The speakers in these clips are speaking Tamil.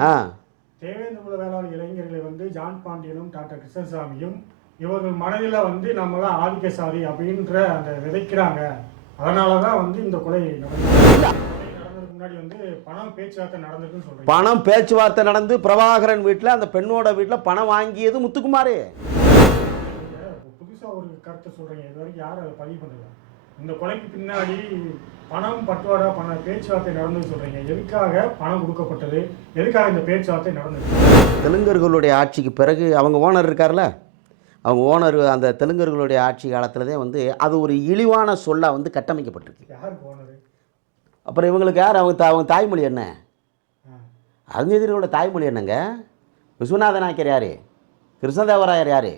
ஆ. தேவேந்திரகுல வேளாண் இளைஞர்களை வந்து ஜான் பாண்டியனும் டாக்டர் கிருஷ்ணசாமியும் இவர்கள் மனதில் வந்து நம்மளாம் ஆதிக்க சாதி அப்படின்ற அந்த விதைக்கிறாங்க. அதனால தான் வந்து இந்த கொலை பணம் பேச்சுவார்த்தை நடந்து பிரபாகரன் வீட்டில் அந்த பெண்ணோட வீட்டில் பணம் வாங்கியது முத்துக்குமார். நீங்க புதுசா ஒரு கருத்தை சொல்றீங்க. இது வரைக்கும் யாரும் அதை பதிவு பண்ணல. இந்த கொலைக்கு பின்னாடி பணம் பட்டுவாடா பண பேச்சுவார்த்தை நடந்தது சொல்றீங்க. எதுக்காக பணம் கொடுக்கப்பட்டது? எதுக்காக இந்த பேச்சுவார்த்தை நடந்தது? தெலுங்கர்களுடைய ஆட்சிக்கு பிறகு அவங்க ஓனர் இருக்கார்ல? அவங்க ஓனர் அந்த தெலுங்கர்களுடைய ஆட்சி காலத்தில் தான் வந்து அது ஒரு இழிவான சொல்லாக வந்து கட்டமைக்கப்பட்டிருக்கு. யாருக்கு ஓனரு? அப்புறம் இவங்களுக்கு யார்? அவங்க அவங்க தாய்மொழி என்ன? அருந்ததிகளோட தாய்மொழி என்னங்க? விஸ்வநாத நாயக்கர் யார்? கிருஷ்ணதேவராயர் யார்?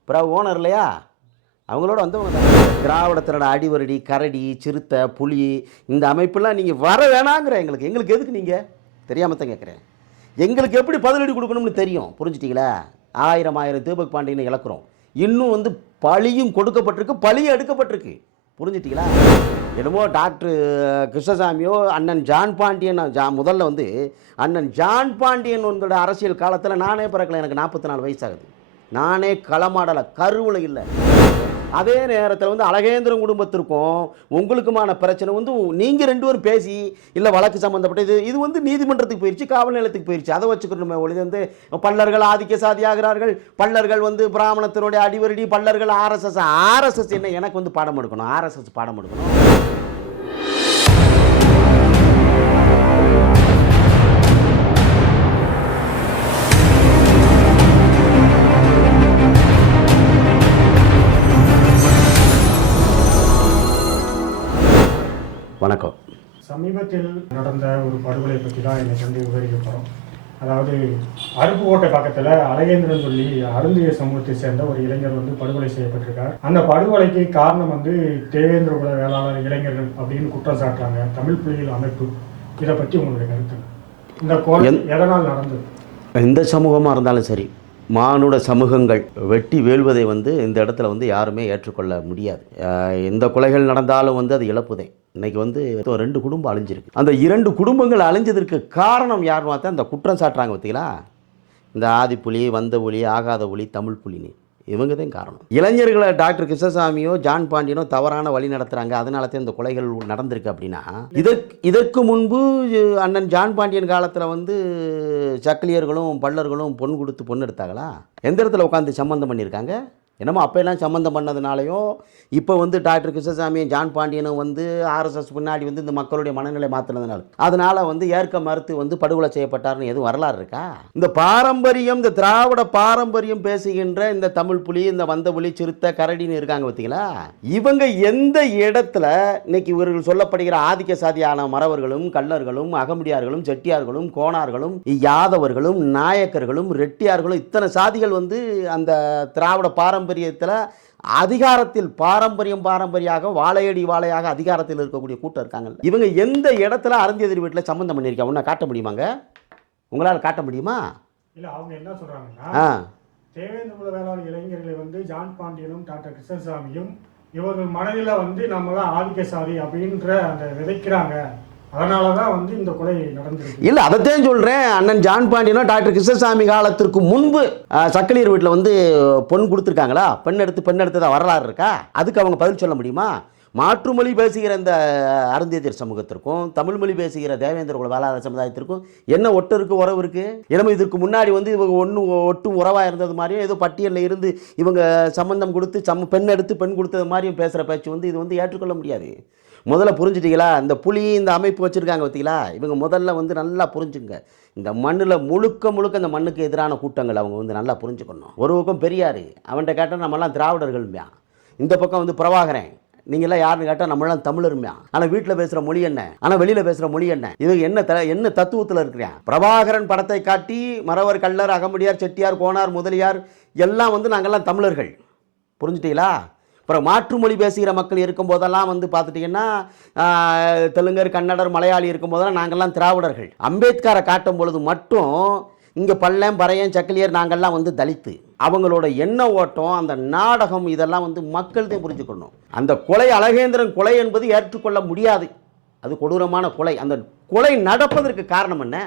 அப்புறம் ஓனர் இல்லையா? அவங்களோட வந்தவங்க திராவிடத்தினோட அடிவரடி கரடி சிறுத்தை புலி இந்த அமைப்பெல்லாம் நீங்கள் வர வேணாங்கிற எங்களுக்கு. எங்களுக்கு எதுக்கு நீங்கள் தெரியாமல் தான் கேட்குறேன் எங்களுக்கு எப்படி பதிலடி கொடுக்கணும்னு தெரியும். புரிஞ்சுட்டிங்களா? ஆயிரம் ஆயிரம் தீபக் பாண்டியனை இழக்கிறோம். இன்னும் வந்து பழியும் கொடுக்கப்பட்டிருக்கு பழியும் எடுக்கப்பட்டிருக்கு. புரிஞ்சிட்டிங்களா? என்னமோ டாக்டர் கிருஷ்ணசாமியோ அண்ணன் ஜான் பாண்டியன் ஜா முதல்ல வந்து அண்ணன் ஜான் பாண்டியன் வந்தோட அரசியல் காலத்தில் நானே பிறக்கல. எனக்கு நாற்பத்தி நாலு வயசாகுது நானே களமாடலை கருவில் இல்லை. அதே நேரத்தில் வந்து அழகேந்திரன் குடும்பத்திற்கும் உங்களுக்குமான பிரச்சனை வந்து நீங்கள் ரெண்டு பேரும் பேசி இல்லை வழக்கு சம்மந்தப்பட்ட இது இது வந்து நீதிமன்றத்துக்கு போயிடுச்சு காவல் நிலையத்துக்கு போயிடுச்சு அதை வச்சுக்கணுமே ஒழிது வந்து பல்லர்கள் ஆதிக்க சாதியாகிறார்கள். பல்லர்கள் வந்து பிராமணத்தினுடைய அடிவரடி பல்லர்கள் ஆர்எஸ்எஸ் ஆர்எஸ்எஸ் என்ன எனக்கு வந்து பாடம் எடுக்கணும் ஆர்எஸ்எஸ் பாடம் எடுக்கணும். சமீபத்தில் நடந்த ஒரு படுகொலை பற்றி தான் இன்னைக்கு வந்து விவரிக்க போகிறோம் அதாவது அருப்புக்கோட்டை பக்கத்தில் அழகேந்திரன் சொல்லி அருந்திய சமூகத்தை சேர்ந்த ஒரு இளைஞர் வந்து படுகொலை செய்யப்பட்டிருக்கார். அந்த படுகொலைக்கு காரணம் வந்து தேவேந்திர குல வேளாளர் இளைஞர்கள் அப்படின்னு குற்றம் சாட்டுறாங்க தமிழ் புலிகள் அமைப்பு. இதை பற்றி உங்களுடைய கருத்து இந்த எதனால் நடந்தது? எந்த சமூகமாக இருந்தாலும் சரி மானுட சமூகங்கள் வெட்டி வீழ்வதை வந்து இந்த இடத்துல வந்து யாருமே ஏற்றுக்கொள்ள முடியாது. எந்த கொலைகள் நடந்தாலும் வந்து அது இழப்புதே. இன்னைக்கு வந்து ரெண்டு குடும்பம் அழிஞ்சிருக்கு. அந்த இரண்டு குடும்பங்கள் அழிஞ்சதற்கு காரணம் யாருன்னு பார்த்தா அந்த குற்றம் சாட்டுறாங்க பார்த்தீங்களா? இந்த ஆதிப்புலி வந்த ஒளி ஆகாத ஒளி தமிழ் புலின்னு. இவங்க தான் காரணம். இளைஞர்களை டாக்டர் கிருஷ்ணசாமியோ ஜான் பாண்டியனோ தவறான வழி நடத்துகிறாங்க அதனால தான் இந்த கொலைகள் நடந்திருக்கு அப்படின்னா இதற்கு இதற்கு முன்பு அண்ணன் ஜான் பாண்டியன் காலத்தில் வந்து சக்கிலியர்களும் பல்லர்களும் பொன் கொடுத்து பொண்ணு எடுத்தாங்களா? எந்த இடத்துல உட்காந்து சம்மந்தம் பண்ணியிருக்காங்க? என்னமோ அப்போல்லாம் சம்மந்தம் பண்ணதுனாலையும் இப்போ வந்து டாக்டர் கிருஷ்ணசாமியும் ஜான் பாண்டியனும் வந்து ஆர்எஸ்எஸ் பின்னாடி வந்து இந்த மக்களுடைய மனநிலை மாற்றினதுனால அதனால் வந்து ஏற்க மறுத்து வந்து படுகொலை செய்யப்பட்டார்னு எதுவும் வரலாறு இருக்கா? இந்த பாரம்பரியம் இந்த திராவிட பாரம்பரியம் பேசுகின்ற இந்த தமிழ் புலி இந்த வந்த புலி சிறுத்தை கரடின்னு இருக்காங்க பார்த்தீங்களா? இவங்க எந்த இடத்துல இன்னைக்கு இவர்கள் சொல்லப்படுகிற ஆதிக்க சாதியான மறவர்களும் கள்ளர்களும் அகமுடியார்களும் செட்டியார்களும் கோணார்களும் யாதவர்களும் நாயக்கர்களும் ரெட்டியார்களும் இத்தனை சாதிகள் வந்து அந்த திராவிட பாரம்பரிய பாரம்பரியத்தில் அதிகாரத்தில் பாரம்பரியம் பாரம்பரியாக வாழையடி வாழையாக அதிகாரத்தில் இருக்கக்கூடிய கூட்டம் இருக்காங்கல்ல. இவங்க எந்த இடத்துல அருந்தியதிர் வீட்டில் சம்மந்தம் பண்ணியிருக்காங்க ஒன்றா காட்ட முடியுமாங்க? உங்களால் காட்ட முடியுமா? இல்லை அவங்க என்ன சொல்கிறாங்கன்னா ஆ. தேவேந்திர வேளாண் இளைஞர்களை வந்து ஜான் பாண்டியனும் டாக்டர் கிருஷ்ணசாமியும் இவர்கள் மனதில் வந்து நம்மளாம் ஆதிக்க சாதி அப்படின்ற அந்த விதைக்கிறாங்க. அதனால தான் வந்து இந்த கொலை நடந்திருக்கு. இல்லை அதைத்தான் சொல்கிறேன் அண்ணன் ஜான் பாண்டியனோ டாக்டர் கிருஷ்ணசாமி காலத்திற்கு முன்பு அஹ், வீட்டில் வந்து பொன் கொடுத்துருக்காங்களா? பெண் எடுத்து பெண் எடுத்ததா வரலாறு இருக்கா? அதுக்கு அவங்க பதில் சொல்ல முடியுமா? மாற்றுமொழி பேசுகிற இந்த அருந்தேதியர் சமூகத்திற்கும் தமிழ் மொழி பேசுகிற தேவேந்திர குல வேளாளர் சமுதாயத்திற்கும் என்ன ஒட்டு இருக்குது உறவு இருக்குது எனவே இதற்கு முன்னாடி வந்து இவங்க ஒன்று ஒட்டும் உறவாக இருந்தது மாதிரியும் ஏதோ பட்டியலில் இருந்து இவங்க சம்மந்தம் கொடுத்து சம் பெண் எடுத்து பெண் கொடுத்தது மாதிரியும் பேசுகிற பேச்சு வந்து இது வந்து ஏற்றுக்கொள்ள முடியாது. முதல்ல புரிஞ்சுட்டீங்களா? இந்த புலி இந்த அமைப்பு வச்சுருக்காங்க பார்த்தீங்களா இவங்க முதல்ல வந்து நல்லா புரிஞ்சுங்க. இந்த மண்ணில் முழுக்க முழுக்க இந்த மண்ணுக்கு எதிரான கூட்டங்கள் அவங்க வந்து நல்லா புரிஞ்சுக்கணும். ஒரு பக்கம் பெரியார் அவன்கிட்ட கேட்டால் நம்மளாம் திராவிடர்கள்மையா. இந்த பக்கம் வந்து பிரபாகரன். நீங்களாம் யாருன்னு கேட்டால் நம்மளாம் தமிழருமையா. ஆனால் வீட்டில் பேசுகிற மொழி என்ன? ஆனால் வெளியில் பேசுகிற மொழி என்ன? இது என்ன த என்ன தத்துவத்தில் இருக்கிறேன் பிரபாகரன் படத்தை காட்டி மறவர் கள்ளர் அகமுடியார் செட்டியார் கோனார் முதலியார் எல்லாம் வந்து நாங்கள்லாம் தமிழர்கள். புரிஞ்சுட்டீங்களா? அப்புறம் மாற்று மொழி பேசுகிற மக்கள் இருக்கும் போதெல்லாம் வந்து பார்த்துட்டிங்கன்னா தெலுங்கர் கன்னடர் மலையாளி இருக்கும் போதெல்லாம் நாங்கள்லாம் திராவிடர்கள். அம்பேத்கரை காட்டும் பொழுது மட்டும் இங்கே பள்ளம் பறையன் சக்கிலியர் நாங்கள்லாம் வந்து தலித்து. அவங்களோட எண்ண ஓட்டம் அந்த நாடகம் இதெல்லாம் வந்து மக்கள் தான் புரிஞ்சுக்கணும். அந்த கொலை அழகேந்திரன் கொலை என்பது ஏற்றுக்கொள்ள முடியாது. அது கொடூரமான கொலை. அந்த கொலை நடப்பதற்கு காரணம் என்ன?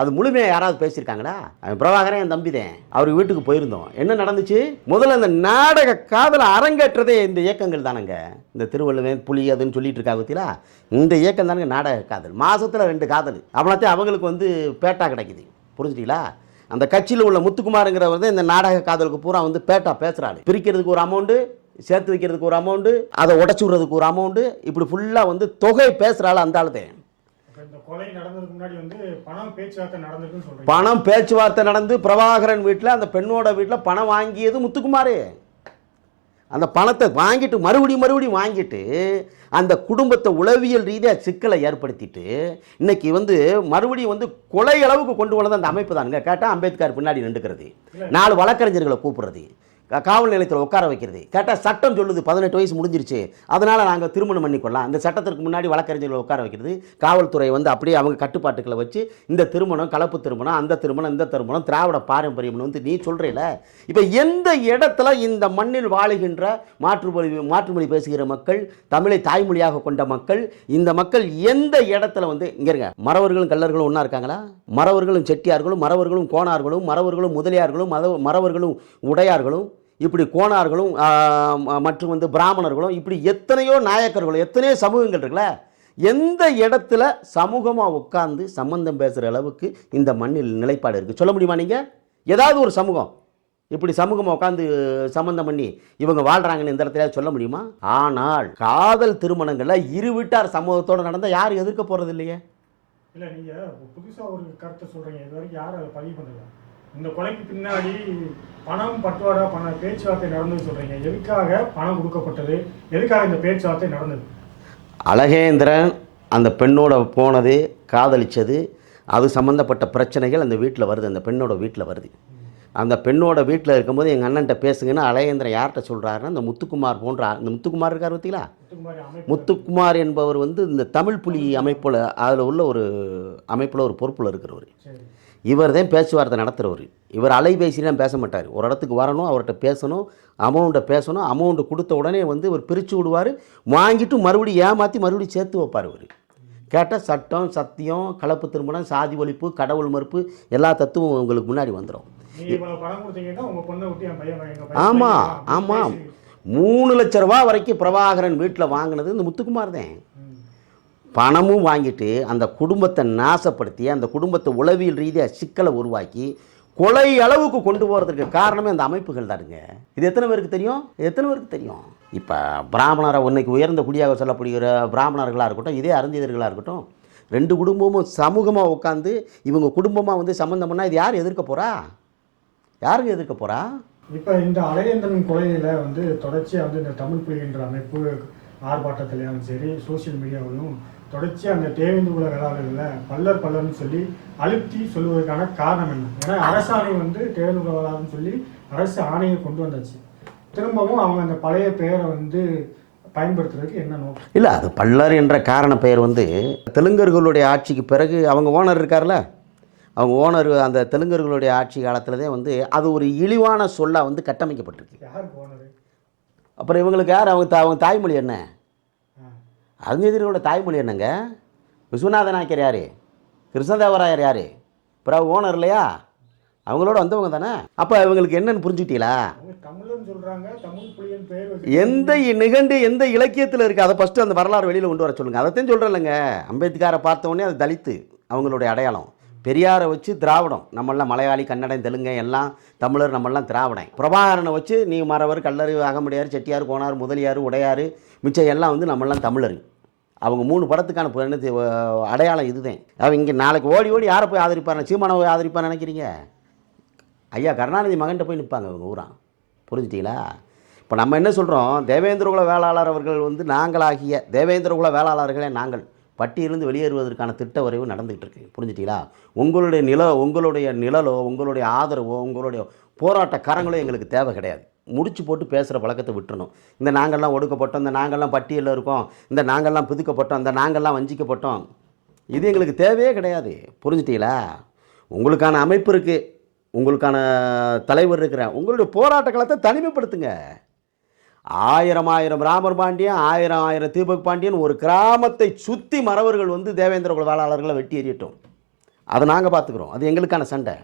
அது முழுமையாக யாராவது பேசியிருக்காங்களா? அவன் பிரபாகரன் என் தம்பி தான். அவர் வீட்டுக்கு போயிருந்தோம். என்ன நடந்துச்சு? முதல்ல அந்த நாடக காதலை அரங்கேற்றதே இந்த இயக்கங்கள் தானங்க. இந்த திருவள்ளுவன் புலி அதுன்னு சொல்லிட்டு இருக்கா பத்தியா? இந்த இயக்கம் தானுங்க நாடக காதல். மாதத்தில் ரெண்டு காதல். அவனத்தையும் அவங்களுக்கு வந்து பேட்டா கிடைக்குது. புரிஞ்சுட்டீங்களா? அந்த கட்சியில் உள்ள முத்துக்குமாருங்கிறவர் தான் இந்த நாடக காதலுக்கு பூரா வந்து பேட்டா பேசுகிறாரு பிரிக்கிறதுக்கு ஒரு அமௌண்ட்டு சேர்த்து வைக்கிறதுக்கு ஒரு அமௌண்ட்டு அதை உடச்சி விடுறதுக்கு ஒரு அமௌண்ட்டு இப்படி ஃபுல்லாக வந்து தொகை பேசுகிறாள் அந்த ஆளுதேன் கொலை நடந்ததுக்கு முன்னாடி வந்து பணம் பேச்சுவார்த்தை நடந்திருக்குன்னு சொல்றீங்க. பணம் பேச்சுவார்த்தை நடந்து பிரபாகரன் வீட்டில் அந்த பெண்ணோட வீட்டில் பணம் வாங்கியது முத்துக்குமார். அந்த பணத்தை வாங்கிட்டு மறுபடியும் மறுபடியும் வாங்கிட்டு அந்த குடும்பத்தை உளவியல் ரீதியாக சிக்கலை ஏற்படுத்திட்டு இன்னைக்கு வந்து மறுபடியும் வந்து கொலை அளவுக்கு கொண்டு வந்தது அந்த அமைப்பு தானுங்க கேட்டால் அம்பேத்கர் பின்னாடி நின்றுக்கிறது. நாலு வழக்கறிஞர்களை கூப்பிடுறது. காவல் நிலையத்தில் உட்கார வைக்கிறது. கேட்டால் சட்டம் சொல்லுது பதினெட்டு வயசு முடிஞ்சிருச்சு. அதனால் நாங்கள் திருமணம் பண்ணிக்கொள்ளலாம். அந்த சட்டத்திற்கு முன்னாடி வழக்கறிஞர்களை உட்கார வைக்கிறது. காவல்துறை வந்து அப்படியே அவங்க கட்டுப்பாட்டுக்களை வச்சு இந்த திருமணம் கலப்பு திருமணம் அந்த திருமணம் இந்த திருமணம் திராவிட பாரம்பரியம்னு வந்து நீ சொல்கிறீல இப்போ எந்த இடத்துல இந்த மண்ணில் வாழுகின்ற மாற்றுமொழி மாற்றுமொழி பேசுகிற மக்கள் தமிழை தாய்மொழியாக கொண்ட மக்கள் இந்த மக்கள் எந்த இடத்துல வந்து இங்கே இருங்க. மறவர்களும் கல்லர்களும் ஒன்றா இருக்காங்களா? மறவர்களும் செட்டியார்களும் மறவர்களும் கோணார்களும் மறவர்களும் முதலியார்களும் மத மறவர்களும் உடையார்களும் இப்படி கோணார்களும் மற்றும் வந்து பிராமணர்களும் இப்படி எத்தனையோ நாயக்கர்களும் எத்தனையோ சமூகங்கள் இருக்குல்ல? எந்த இடத்துல சமூகமாக உட்கார்ந்து சம்பந்தம் பேசுகிற அளவுக்கு இந்த மண்ணில் நிலைப்பாடு இருக்குது சொல்ல முடியுமா நீங்கள் ஏதாவது ஒரு சமூகம் இப்படி சமூகமாக உட்காந்து சம்மந்தம் பண்ணி இவங்க வாழ்கிறாங்கன்னு இந்த இடத்துல சொல்ல முடியுமா? ஆனால் காதல் திருமணங்களில் இரு வீட்டார் சமூகத்தோடு நடந்தால் யாரும் எதிர்க்க போகிறது இல்லையே இல்லை நீங்கள் புதுசாக ஒரு கருத்தை சொல்கிறீங்க இது வரைக்கும் யாரும் அதை பதிவு பண்ணல? இந்த கொலைக்கு பின்னாடி பணம் பட்டுவாடா பண பேச்சுவார்த்தை நடந்தது சொல்றீங்க. எதுக்காக பணம் கொடுக்கப்பட்டது? எதுக்காக இந்த பேச்சுவார்த்தை நடந்தது? அழகேந்திரன் அந்த பெண்ணோட போனது காதலிச்சது அது சம்மந்தப்பட்ட பிரச்சனைகள் அந்த வீட்டில் வருது அந்த பெண்ணோட வீட்டில் வருது. அந்த பெண்ணோட வீட்டில் இருக்கும்போது எங்கள் அண்ணன்ட்ட பேசுங்கன்னா அழகேந்திரன் யார்கிட்ட சொல்கிறாருன்னா இந்த முத்துக்குமார் போன்ற இந்த முத்துக்குமார் இருக்கார் பார்த்தீங்களா முத்துக்குமாரி என்பவர் வந்து இந்த தமிழ் புலி அமைப்பில் அதில் உள்ள ஒரு அமைப்பில் ஒரு பொறுப்பில் இருக்கிறவர். இவர் தான் பேச்சுவார்த்தை நடத்துகிறவர் இவர் அலைபேசிலாம் பேச மாட்டார் ஒரு இடத்துக்கு வரணும் அவர்கிட்ட பேசணும் அமௌண்ட்டை பேசணும் அமௌண்ட்டு கொடுத்த உடனே வந்து இவர் பிரித்து விடுவார். வாங்கிட்டு மறுபடியும் ஏமாற்றி மறுபடியும் சேர்த்து வைப்பார் இவர். கேட்டால் சட்டம் சத்தியம் கலப்பு திருமணம் சாதி ஒழிப்பு கடவுள் மறுப்பு எல்லா தத்துவம் உங்களுக்கு முன்னாடி வந்துடும் நீங்க இவ்வளவு பணம் கொடுத்தீங்கன்னா உங்க பொண்ணை விட்டு என் பையன் எங்க பையன் ஆமா, பையன் ஆமா. பேசி- மூணு லட்ச ரூபா வரைக்கும் பிரபாகரன் வீட்டில் வாங்கினது இந்த முத்துக்குமார் தான். பணமும் வாங்கிட்டு அந்த குடும்பத்தை நாசப்படுத்தி அந்த குடும்பத்தை உளவியல் ரீதியாக சிக்கலை உருவாக்கி கொலை அளவுக்கு கொண்டு போகிறதுக்கு காரணமே அந்த அமைப்புகள் தானுங்க. இது எத்தனை பேருக்கு தெரியும்? இது எத்தனை பேருக்கு தெரியும்? இப்போ பிராமணரை இன்னைக்கு உயர்ந்த குடியாக சொல்லப்படுகிற பிராமணர்களாக இருக்கட்டும் இதே அருந்தியர்களாக இருக்கட்டும் ரெண்டு குடும்பமும் சமூகமாக உட்காந்து இவங்க குடும்பமாக வந்து சம்மந்தம் பண்ணால் இது யார் எதிர்க்க போகிறா யாருங்க எதிர்க்க போகிறா இப்போ இந்த அலையந்தன் கொலையில் வந்து தொடர்ச்சியாக வந்து இந்த தமிழ் புலிகின்ற அமைப்பு ஆர்ப்பாட்டத்திலையும் சரி சோசியல் மீடியாவிலும் தொடர்ச்சியா அந்த தேவேந்து குல வேளாளர்களில் பல்லர் பல்லர்னு சொல்லி அழுத்தி சொல்லுவதற்கான காரணம் என்ன? ஏன்னா அரசாணை வந்து தேவேந்து வேளாளர்னு சொல்லி அரசு ஆணையை கொண்டு வந்தாச்சு. திரும்பவும் அவங்க அந்த பழைய பெயரை வந்து பயன்படுத்துறதுக்கு என்ன நோக்கம்? இல்லை அது பல்லர் என்ற காரண பெயர் வந்து தெலுங்கர்களுடைய ஆட்சிக்கு பிறகு அவங்க ஓனர் இருக்கார்ல? அவங்க ஓனர் அந்த தெலுங்கர்களுடைய ஆட்சி காலத்தில் தான் வந்து அது ஒரு இழிவான சொல்லாக வந்து கட்டமைக்கப்பட்டிருக்கு. அப்புறம் இவங்களுக்கு யார்? அவங்க அவங்க தாய்மொழி என்ன? அறிஞர்களோட தாய்மொழி என்னங்க? விஸ்வநாத நாயக்கர் யார்? கிருஷ்ணதேவராயர் யார்? அப்புறம் ஓனர் இல்லையா? அவங்களோட வந்தவங்க தானே? அப்போ இவங்களுக்கு என்னன்னு புரிஞ்சுக்கிட்டீங்களா அவங்க எந்த நிகண்டு எந்த இலக்கியத்தில் இருக்குது அதை ஃபஸ்ட்டு அந்த வரலாறு வெளியில் கொண்டு வர சொல்லுங்கள் அதைத்தான் சொல்கிறேன்லங்க அம்பேத்கரை பார்த்த உடனே அது தலித்து அவங்களுடைய அடையாளம். பெரியாரை வச்சு திராவிடம். நம்மளாம் மலையாளி கன்னடம் தெலுங்கு எல்லாம் தமிழர் நம்மளாம் திராவிடம். பிரபாகரனை வச்சு நீ மறவர் கல்லர் அகமுடையார் செட்டியார் கோனார் முதலியார் உடையார் மிச்சம் எல்லாம் வந்து நம்மளாம் தமிழர். அவங்க மூணு படத்துக்கான பு- என்னது, அடையாளம் இதுதான். அவன் இங்கே நாளைக்கு ஓடி ஓடி யாரை போய் ஆதரிப்பார் சீமானை போய் ஆதரிப்பார் நினைக்கிறீங்க? ஐயா கருணாநிதி மகன்கிட்ட போய் நிற்பாங்க அவங்க ஊரா? புரிஞ்சுட்டீங்களா? இப்போ நம்ம என்ன சொல்கிறோம் தேவேந்திரகுல வேளாளர் அவர்கள் வந்து நாங்களாகிய தேவேந்திரகுல வேளாளர்களே நாங்கள். பட்டியிலிருந்து வெளியேறுவதற்கான திட்ட வரைவு நடந்துகிட்டு இருக்கு. புரிஞ்சுட்டீங்களா? உங்களுடைய நில உங்களுடைய நிழலோ உங்களுடைய ஆதரவோ உங்களுடைய போராட்ட கரங்களோ எங்களுக்கு தேவை கிடையாது. முடிச்சு போட்டு பேசுகிற பழக்கத்தை விட்டுறணும். இந்த நாங்கள்லாம் ஒடுக்கப்பட்டோம் இந்த நாங்கள்லாம் பட்டியலில் இருக்கோம் இந்த நாங்கள்லாம் புதுக்கப்பட்டோம் இந்த நாங்கள்லாம் வஞ்சிக்கப்பட்டோம். இது எங்களுக்கு தேவையே கிடையாது. புரிஞ்சுட்டீங்களா? உங்களுக்கான அமைப்பு இருக்குது உங்களுக்கான தலைவர் இருக்கிற உங்களுடைய போராட்ட களத்தை தனிமைப்படுத்துங்க. ஆயிரம் ஆயிரம் ராமர் பாண்டியன் ஆயிரம் ஆயிரம் தீபக் பாண்டியன் ஒரு கிராமத்தை சுற்றி மறவர்கள் வந்து தேவேந்திர குல வேளாளர்களை வெட்டி எறியட்டும். அதை நாங்கள் பார்த்துக்குறோம். அது எங்களுக்கான சண்டை.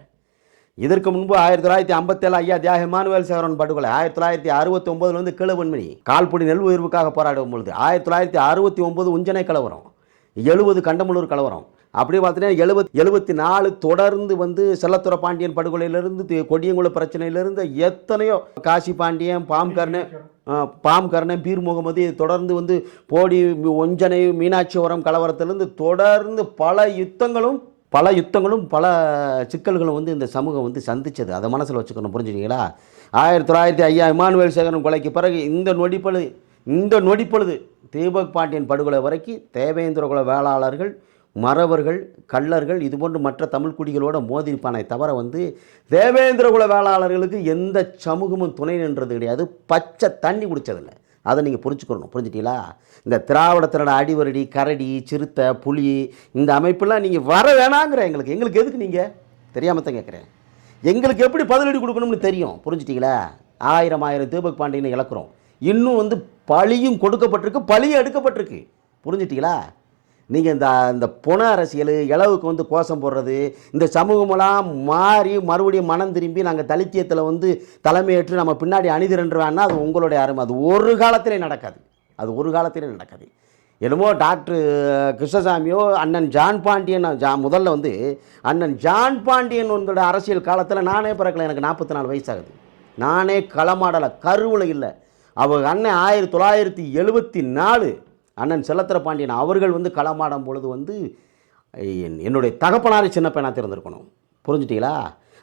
இதற்கு முன்பு ஆயிரத்தி தொள்ளாயிரத்தி ஐம்பத்தேழு ஐயா தியாக இமானுவேல் சேகரன் படுகொலை. ஆயிரத்தி தொள்ளாயிரத்தி அறுபத்தி ஒன்பதுலேருந்து வந்து கிழவன்மணி. கால்புடி நெல் உயர்வுக்காக போராடும் பொழுது ஆயிரத்தி தொள்ளாயிரத்தி அறுபத்தி ஒன்பது உஞ்சனை கலவரம். எழுபது கண்டமலூர் கலவரம். அப்படியே பார்த்தீங்கன்னா எழுபத் எழுபத்தி நாலு தொடர்ந்து வந்து செல்லத்துற பாண்டியன் படுகொலையிலிருந்து கொடியங்குள பிரச்சனையிலிருந்து எத்தனையோ காசி பாண்டியன் பாம்கர்ணன் பாம் கர்ணன் பீர் முகமது தொடர்ந்து வந்து போடி ஒஞ்சனை மீனாட்சிபுரம் கலவரத்திலிருந்து தொடர்ந்து பல யுத்தங்களும் பல யுத்தங்களும் பல சிக்கல்களும் வந்து இந்த சமூகம் வந்து சந்திச்சது. அதை மனசில் வச்சுக்கணும் புரிஞ்சுட்டீங்களா ஆயிரத்தி தொள்ளாயிரத்தி ஐயா இமானுவேல் சேகரன் கொலைக்கு பிறகு இந்த நொடிப்பொழுது இந்த நொடிப்பொழுது தீபக் பாண்டியன் படுகொலை வரைக்கும் தேவேந்திர குல வேளாளர்கள் மறவர்கள் கள்ளர்கள் இது போன்று மற்ற தமிழ் குடிகளோட மோதிருப்பானே தவிர வந்து தேவேந்திர குல வேளாளர்களுக்கு எந்த சமூகமும் துணை நின்றது கிடையாது. பச்சை தண்ணி குடிச்சதில்லை. அதை நீங்கள் புரிஞ்சுக்கணும் புரிஞ்சுட்டீங்களா? இந்த திராவிடத்தினோட அடிவரடி கரடி சிறுத்தை புலி இந்த அமைப்பெல்லாம் நீங்கள் வர வேணாங்கிற எங்களுக்கு. எங்களுக்கு எதுக்கு நீங்கள் தெரியாமல் தான் கேட்குறேன் எங்களுக்கு எப்படி பதிலடி கொடுக்கணும்னு தெரியும். புரிஞ்சுட்டீங்களா? ஆயிரம் ஆயிரம் தீபக் பாண்டியனை இழக்கிறோம். இன்னும் வந்து பழியும் கொடுக்கப்பட்டிருக்கு பழியும் எடுக்கப்பட்டிருக்கு. புரிஞ்சுட்டீங்களா? நீங்கள் இந்த இந்த புன அரசியல் இளவுக்கு வந்து கோஷம் போடுறது இந்த சமூகமெல்லாம் மாறி மறுபடியும் மனம் திரும்பி நாங்கள் தலித்தியத்தில் வந்து தலைமையேற்று நம்ம பின்னாடி அணிதிரண்டுவேன்னா அது உங்களுடைய அருமை. அது ஒரு காலத்திலே நடக்காது. அது ஒரு காலத்திலே நடக்காது. என்னமோ டாக்டர் கிருஷ்ணசாமியோ அண்ணன் ஜான் பாண்டியன் ஜா முதல்ல வந்து அண்ணன் ஜான் பாண்டியன் வந்தோட அரசியல் காலத்தில் நானே பிறக்கல எனக்கு நாற்பத்தி நாலு வயசாகுது. நானே களமாடலை கருவில் இல்லை. அவர் அண்ணன் ஆயிரத்தி தொள்ளாயிரத்தி எழுபத்தி நாலு அண்ணன் செல்லத்திர பாண்டியன் அவர்கள் வந்து களமாடும் பொழுது வந்து என்- என்னுடைய தகப்பனாரை சின்ன பையனாக திறந்திருக்கணும் புரிஞ்சுட்டீங்களா?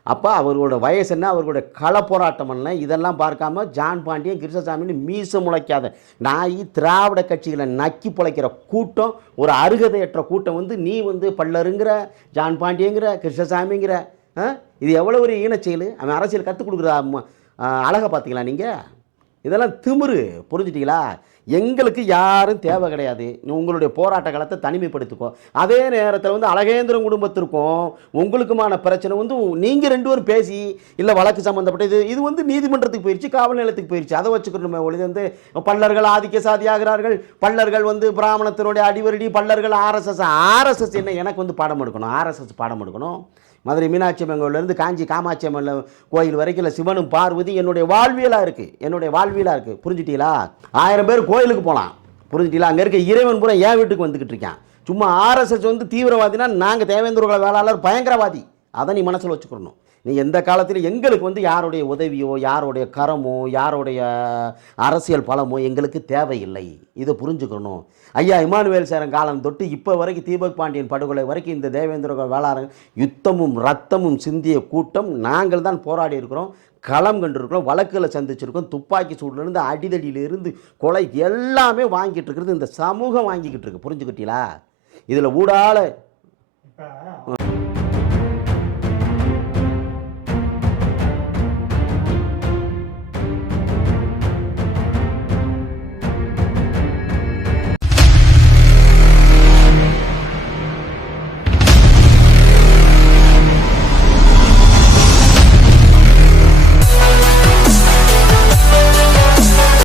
அப்போ அவர்களோட வயசு என்ன? அவர்களோட கள போராட்டம் என்ன? இதெல்லாம் பார்க்காம ஜான் பாண்டியன் கிருஷ்ணசாமின்னு மீச முளைக்காத நாய் திராவிட கட்சிகளை நக்கி பிழைக்கிற கூட்டம் ஒரு அருகதையற்ற கூட்டம் வந்து நீ வந்து பல்லருங்கிற ஜான் பாண்டியங்கிற கிருஷ்ணசாமிங்கிற ஆ? இது எவ்வளோ ஒரு ஈனச்செயல்? அவன் அரசியல் கற்றுக் கொடுக்குற அழகை பார்த்தீங்களா நீங்கள் இதெல்லாம் திமிரு புரிஞ்சுட்டீங்களா? எங்களுக்கு யாரும் தேவை கிடையாது. உங்களுடைய போராட்ட காலத்தை தனிமைப்படுத்திக்கோ. அதே நேரத்தில் வந்து அழகேந்திரன் குடும்பத்திற்கும் உங்களுக்குமான பிரச்சனை வந்து நீங்கள் ரெண்டு பேரும் பேசி இல்லை வழக்கு சம்மந்தப்பட்ட இது இது வந்து நீதிமன்றத்துக்கு போயிடுச்சு காவல் நிலையத்துக்கு போயிடுச்சு அதை வச்சுக்கணுமே ஒழிது வந்து பல்லர்கள் ஆதிக்க சாதியாகிறார்கள் பல்லர்கள் வந்து பிராமணத்தினுடைய அடிவரடி பல்லர்கள் ஆர்எஸ்எஸ் ஆர்எஸ்எஸ் என்ன எனக்கு வந்து பாடம் எடுக்கணும். ஆர்எஸ்எஸ் பாடம் எடுக்கணும். மதுரை மீனாட்சி அம்மன் கோயிலேருந்து காஞ்சி காமாட்சி அம்மன் கோயில் வரைக்கும் இல்லை சிவனும் பார்வதி என்னுடைய வாழ்வியலாக இருக்குது என்னுடைய வாழ்வியலாக இருக்குது புரிஞ்சுட்டீங்களா? ஆயிரம் பேர் கோயிலுக்கு போகலாம் புரிஞ்சுட்டீங்களா? அங்கே இருக்க இறைவன் பூரா என் வீட்டுக்கு வந்துக்கிட்டு இருக்கான். சும்மா ஆர்எஸ்எஸ் வந்து தீவிரவாதினா நாங்கள் தேவேந்திர வேளாளர் பயங்கரவாதி. அதை நீ மனசில் வச்சுக்கணும். நீ எந்த காலத்திலும் எங்களுக்கு வந்து யாருடைய உதவியோ யாருடைய கரமோ யாருடைய அரசியல் பலமோ எங்களுக்கு தேவையில்லை. இதை புரிஞ்சுக்கணும். ஐயா இமானுவேல் சேரன் காலம் தொட்டு இப்போ வரைக்கும் தீபக் பாண்டியன் படுகொலை வரைக்கும் இந்த தேவேந்திர குல வேளாளர் யுத்தமும் ரத்தமும் சிந்திய கூட்டம் நாங்கள் தான் போராடி இருக்கிறோம். களம் கண்டிருக்கிறோம் வழக்கில் சந்திச்சிருக்கோம் துப்பாக்கி சூடுலேருந்து அடிதடியிலிருந்து கொலை எல்லாமே வாங்கிட்டு இருக்கிறது இந்த சமூகம் வாங்கிக்கிட்டு இருக்கு. புரிஞ்சுக்கிட்டீங்களா? இதில் ஊடால இப்போ